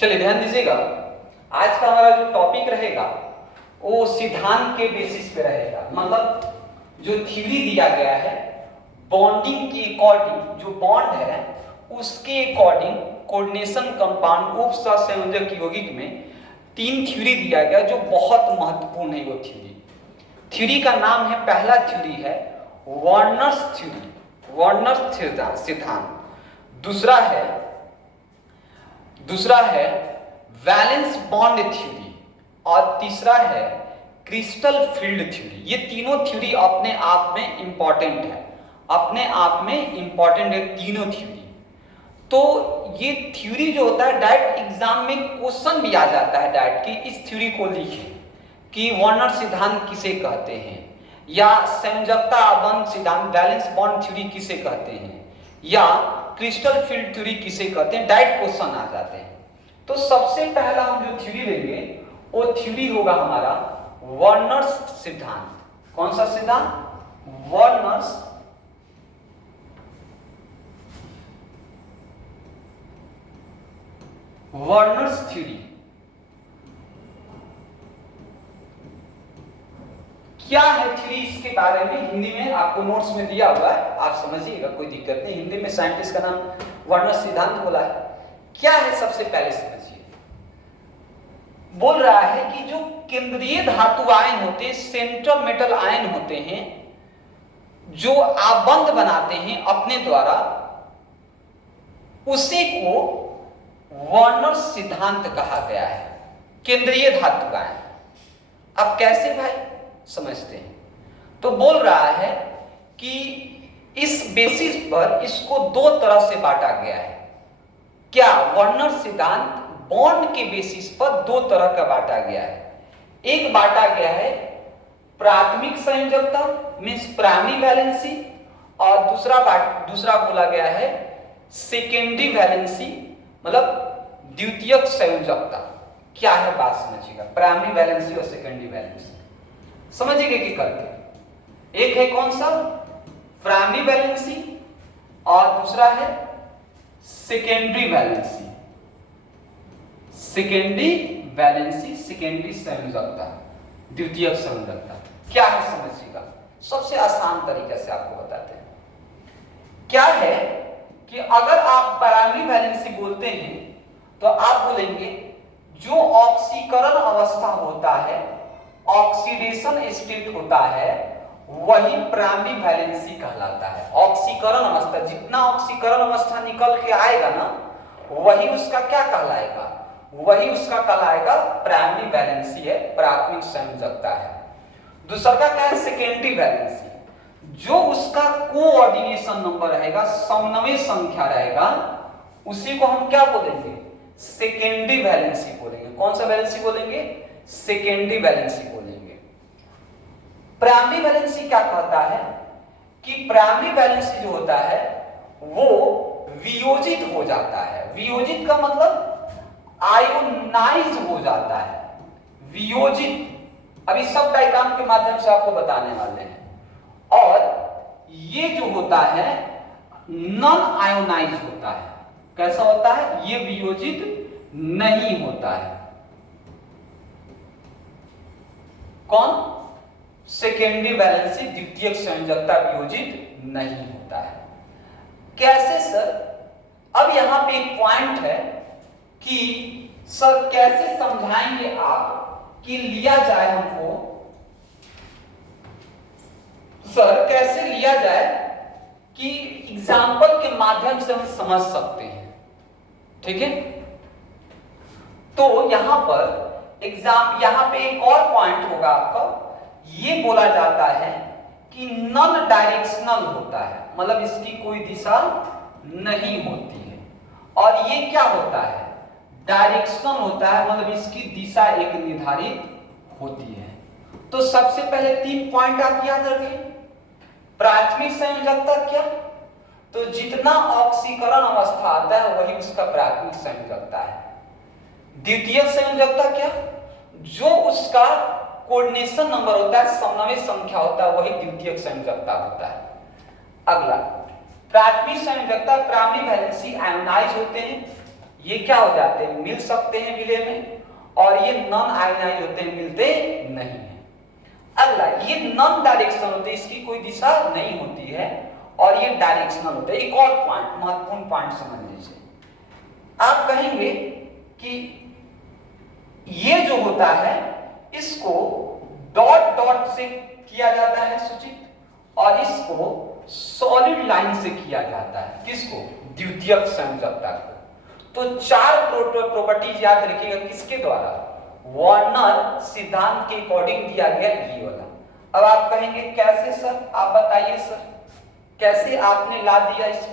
चलिए ध्यान दीजिएगा, आज का हमारा जो टॉपिक रहेगा वो सिद्धांत के बेसिस पे रहेगा। मतलब जो थ्योरी दिया गया है बॉन्डिंग के अकॉर्डिंग, जो बॉन्ड है उसके अकॉर्डिंग कोऑर्डिनेशन कंपाउंड उप सहसंयोजक यौगिक में 3 थ्योरी दिया गया जो बहुत महत्वपूर्ण है। वो थ्योरी का नाम है, पहला थ्योरी है वर्नर्स थ्योरी, वर्नर सिद्धांत। दूसरा है वैलेंस बॉन्ड थ्योरी और तीसरा है क्रिस्टल फील्ड थ्योरी। ये तीनों थ्योरी अपने आप में इंपॉर्टेंट है, अपने आप में इंपॉर्टेंट है तीनों थ्योरी। तो ये थ्योरी जो होता है डायरेक्ट एग्जाम में क्वेश्चन भी आ जाता है डायरेक्ट कि इस थ्योरी को लिखें कि वर्नर सिद्धांत किसे कहते हैं, या संयोजकता बंध सिद्धांत वैलेंस बॉन्ड थ्योरी किसे कहते हैं, या क्रिस्टल फील्ड थ्योरी किसे कहते हैं, डायरेक्ट क्वेश्चन आ जाते हैं। तो सबसे पहला हम जो थ्योरी लेंगे वो थ्योरी होगा हमारा वर्नर्स सिद्धांत। कौन सा सिद्धांत? Werner's theory. क्या है थ्योरी, इसके बारे में हिंदी में आपको नोट्स में दिया हुआ है, आप समझिएगा, कोई दिक्कत नहीं। हिंदी में साइंटिस्ट का नाम वर्नर्स सिद्धांत बोला है। क्या है सबसे पहले समझिए। बोल रहा है कि जो केंद्रीय धातु आयन होते हैं, सेंट्रल मेटल आयन होते हैं, जो आबंध बनाते हैं अपने द्वारा, उसी को वर्नर्स सिद्धांत कहा गया है, केंद्रीय धातु आयन। अब कैसे भाई समझते हैं? तो बोल रहा है कि इस बेसिस पर इसको 2 तरह से बांटा गया है। क्या? वर्नर सिद्धांत बॉन्ड के बेसिस पर 2 तरह का बांटा गया है। एक बांटा गया है प्राथमिक संयोजकता मींस प्राइमरी वैलेंसी, और दूसरा बोला गया है सेकेंडरी वैलेंसी मतलब द्वितीयक संयोजकता। क्या है बात समझिएगा, प्राइमरी वैलेंसी और सेकेंडरी वैलेंसी समझिएगा कि करते। एक है कौन सा? प्राइमरी वैलेंसी, और दूसरा है सेकेंडरी वैलेंसी। सेकेंडरी संयोजकता, द्वितीयक संयोजकता क्या है समझिएगा। सबसे आसान तरीके से आपको बताते हैं। क्या है कि अगर आप प्राइमरी वैलेंसी बोलते हैं तो आप बोलेंगे जो ऑक्सीकरण अवस्था होता है, ऑक्सीडेशन स्टेट होता है, वही प्राइमरी वैलेंसी कहलाता है। ऑक्सीकरण अवस्था, जितना ऑक्सीकरण अवस्था निकल के आएगा ना, वही उसका क्या कहलाएगा? वही उसका कहलाएगा प्राइमरी वैलेंसी है, प्राथमिक संयोजकता है। दूसरा का क्या है? Secondary valency. जो उसका कोऑर्डिनेशन नंबर रहेगा, समन्वय संख्या रहेगा, उसी को हम क्या बोलेंगे? सेकेंडरी वैलेंसी बोलेंगे। कौन सा वैलेंसी बोलेंगे? सेकेंडरी वैलेंसी बोलेंगे। प्राइमरी वैलेंसी क्या कहता है कि प्राइमरी वैलेंसी जो होता है वो वियोजित हो जाता है। वियोजित का मतलब आयोनाइज हो जाता है, वियोजित। अभी सब डायग्राम के माध्यम से आपको बताने वाले हैं। और ये जो होता है नॉन आयोनाइज होता है। कैसा होता है? ये वियोजित नहीं होता है। कौन? सेकेंडरी वैलेंसी, द्वितीयक संयोजकता वियोजित नहीं होता है। कैसे सर? अब यहां पे एक पॉइंट है कि सर कैसे समझाएंगे आप कि लिया जाए हमको, सर कैसे लिया जाए कि एग्जाम्पल के माध्यम से हम समझ सकते हैं। ठीक है, तो यहां पे एक और पॉइंट होगा आपका। ये बोला जाता है कि नॉन डायरेक्शनल होता है, मतलब इसकी कोई दिशा नहीं होती है। और ये क्या होता है? डायरेक्शनल होता है, मतलब इसकी दिशा एक निर्धारित होती है। तो सबसे पहले 3 पॉइंट आप याद रखें। प्राथमिक संयोजकता क्या? तो जितना ऑक्सीकरण अवस्था आता है वही उसका प्राथमिक संयोजकता है। द्वितीयक संयोजकता क्या? जो उसका कोऑर्डिनेशन नंबर होता है, समन्वय संख्या होता है, वही द्वितीयक संयोजकता होता है। अगला प्राथमिक संयोजकता, प्राइमरी वैलेंसी आयोनाइज होते हैं, ये क्या हो जाते हैं, मिल सकते हैं विलय में, और ये नॉन आयनाइज होते हैं, मिलते नहीं है। अगला, ये नॉन डायरेक्शनल होते हैं, इसकी कोई दिशा नहीं होती है, और ये डायरेक्शनल होते हैं। एक और पॉइंट, महत्वपूर्ण पॉइंट समझ लीजिए। आप कहेंगे कि ये जो होता है इसको डॉट डॉट से किया जाता है सूचित, और इसको सॉलिड लाइन से किया जाता है। किसको? द्वितीयक संयोजकता को। तो 4 प्रॉपर्टीज याद रखिएगा, किसके द्वारा? वार्नर सिद्धांत के अकॉर्डिंग दिया गया ये वाला। अब आप कहेंगे कैसे सर, आप बताइए सर कैसे आपने ला दिया इसको?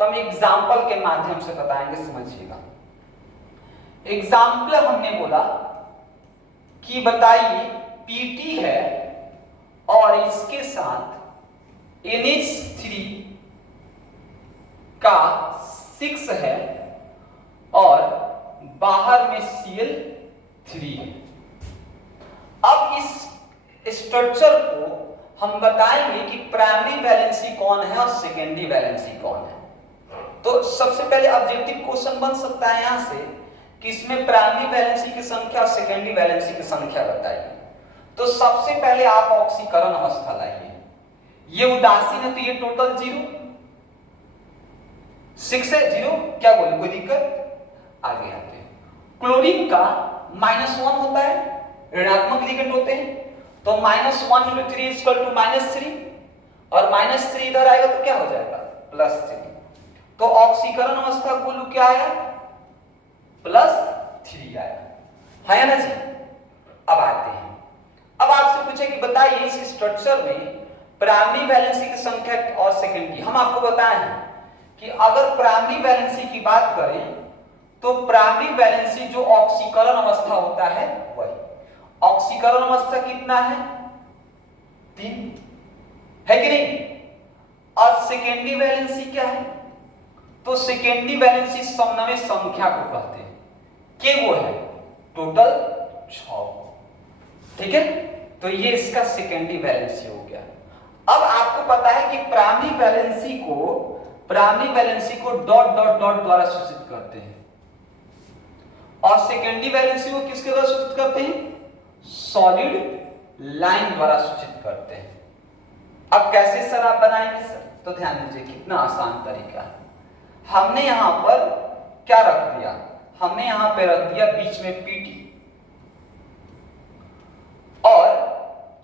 तो हम एग्जाम्पल के माध्यम से बताएंगे, समझिएगा। एग्जाम्पल हमने बोला कि बताइए पीटी है और इसके साथ NH3 का 6 है और बाहर में Cl3 है। अब इस स्ट्रक्चर को हम बताएंगे कि प्राइमरी वैलेंसी कौन है और सेकेंडरी वैलेंसी कौन है। तो सबसे पहले ऑब्जेक्टिव क्वेश्चन बन सकता है यहां से कि इसमें प्राइमरी वैलेंसी की संख्या और सेकेंडरी वैलेंसी की संख्या बताइए। तो सबसे पहले आप ऑक्सीकरण अवस्था लाइए। ये उदासीन है तो ये टोटल 0, 6 है 0, क्या बोले, कोई दिक्कत? आगे आते हैं। क्लोरीन का -1 होता है, ऋणात्मक लिगेंड होते हैं, तो -1 × 3 = -3, और -3 इधर आएगा तो क्या हो जाएगा, +3। तो ऑक्सीकरण अवस्था बोलू क्या आया, +3 आया, है ना जी। अब आते हैं, अब आपसे पूछे कि बताइए इस स्ट्रक्चर में प्राइमरी वैलेंसी की संख्या और सेकेंडरी। हम आपको बताए हैं कि अगर प्राइमरी वैलेंसी की बात करें तो प्राइमरी वैलेंसी जो ऑक्सीकरण अवस्था होता है वही। ऑक्सीकरण अवस्था कितना है, 3 है कि नहीं। और सेकेंडरी वैलेंसी क्या है, तो सेकेंडरी वैलेंसी समन्वय संख्या को कहते हैं, के वो है टोटल 6, ठीक है। तो ये इसका सेकेंडरी वैलेंसी हो गया। अब आपको पता है कि primary valency co dot dot dot द्वारा सूचित करते हैं, और सेकेंडरी वैलेंसी को किसके द्वारा सूचित करते हैं, सॉलिड लाइन द्वारा सूचित करते हैं। अब कैसे सर आप बनाएंगे सर, तो ध्यान दीजिए कितना आसान तरीका है। हमने यहां पर क्या रख दिया, हमने यहां पे रख दिया बीच में पीटी, और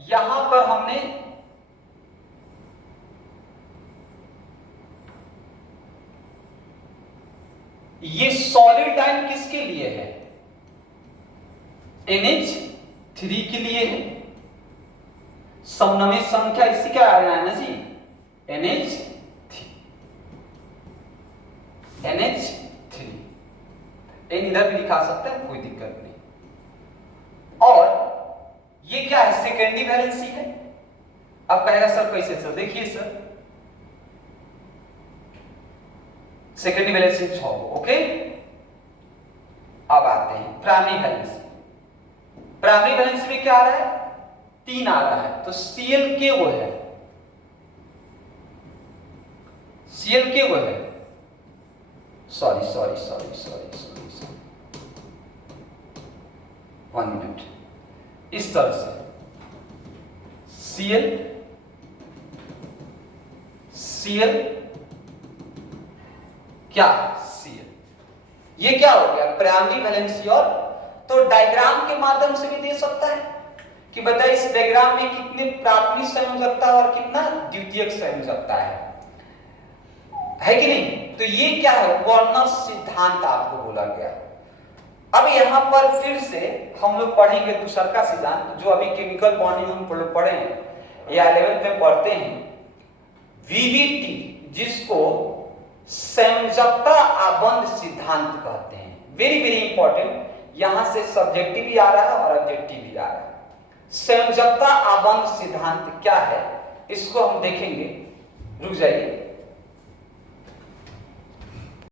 यहां पर हमने ये सॉलिड लाइन किसके लिए है, NH3 के लिए है। समन्वय संख्या इससे क्या आ रहा है ना जी, NH3 इधर भी लिखा सकते हैं, कोई दिक्कत नहीं। और ये क्या है, सेकेंडरी वैलेंसी है। अब कहेगा सर कैसे, सर देखिए सर सेकेंडरी वैलेंसी 6, ओके। अब आते हैं प्राइमरी वैलेंसी। प्राइमरी वैलेंसी में क्या आ रहा है, 3 आ रहा है, तो Cl के वो है, Cl के वो है, सॉरी 1 मिनट, इस तरह से Cl क्या, Cl, ये क्या हो गया प्राइमरी वैलेंसी। और तो डायग्राम के माध्यम से भी दे सकता है कि बताइए इस डायग्राम में कितने प्राथमिक संयोजकता और कितना द्वितीयक संयोजकता है कि नहीं। तो ये क्या है, वार्नर सिद्धांत आपको बोला गया। अब यहां पर फिर से हम लोग पढ़ेंगे दूसरा का सिद्धांत, जो अभी केमिकल बॉन्डिंग हम पढ़े हैं या 11th में पढ़ते हैं, VVT, जिसको संयोजकता आबंध सिद्धांत कहते हैं। वेरी वेरी इंपॉर्टेंट, यहां से सब्जेक्टिव भी आ रहा है और ऑब्जेक्टिव भी आ रहा है। संयोजकता आबंध सिद्धांत क्या है इसको हम देखेंगे, रुक जाइए।